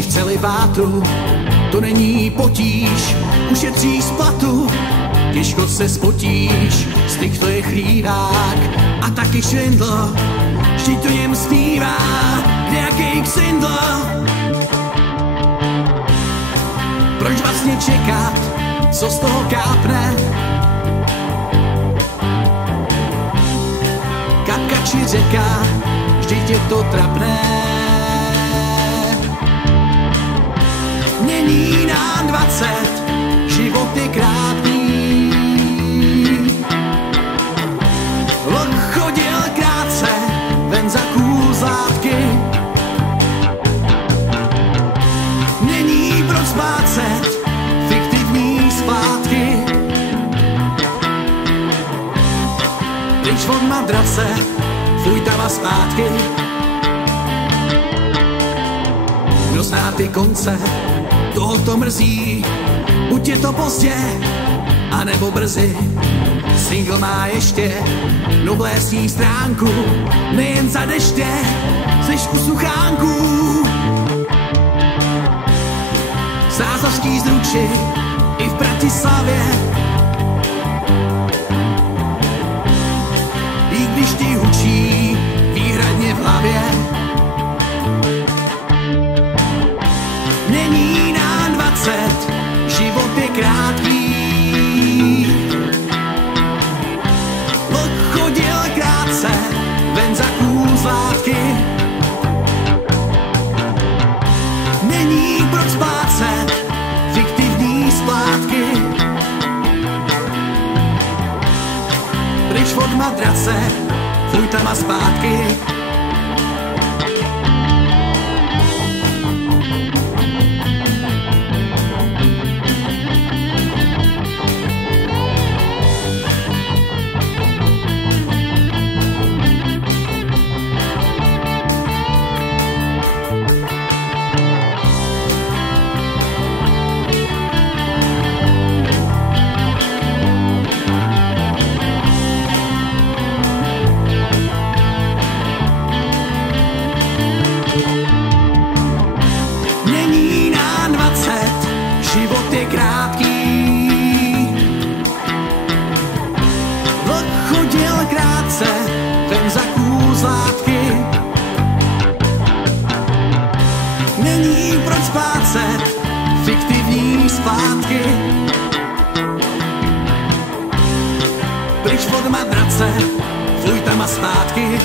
v celibátu, to není potíž, ušetříš splatu, těžko se spotíš, styk to je chlívák a taky švindl, vždyť to něm zpívá, nějaký ksindl. Proč vlastně čekat, co z toho kápne? Kapka či řeka, vždyť je to trapné. Není nám 20, život je krátký. Vlk chodil krátce, ven za kůzlátky. Není proč splácet fiktivní splátky. Pryč od madrace, fuj tam a zpátky. Kdo zná ty konce, toho to mrzí, buď je to pozdě, anebo brzy. Single má ještě noblésní stránku, nejen za deště, seš u suchánků. Sázavský zruči i v Bratislavě, i když ti hučí výhradně v hlavě. Není nám 20, život je krátký. Vlk chodil krátce, ven za kůzlátky. Není proč splácet fiktivní splátky. Pryč od madrace, fuj tam a zpátky. Život je krátký. Vlk chodil krátce, ven za kůzlátky. Není proč splácet fiktivní splátky. Pryč od madrace, fuj tam a zpátky.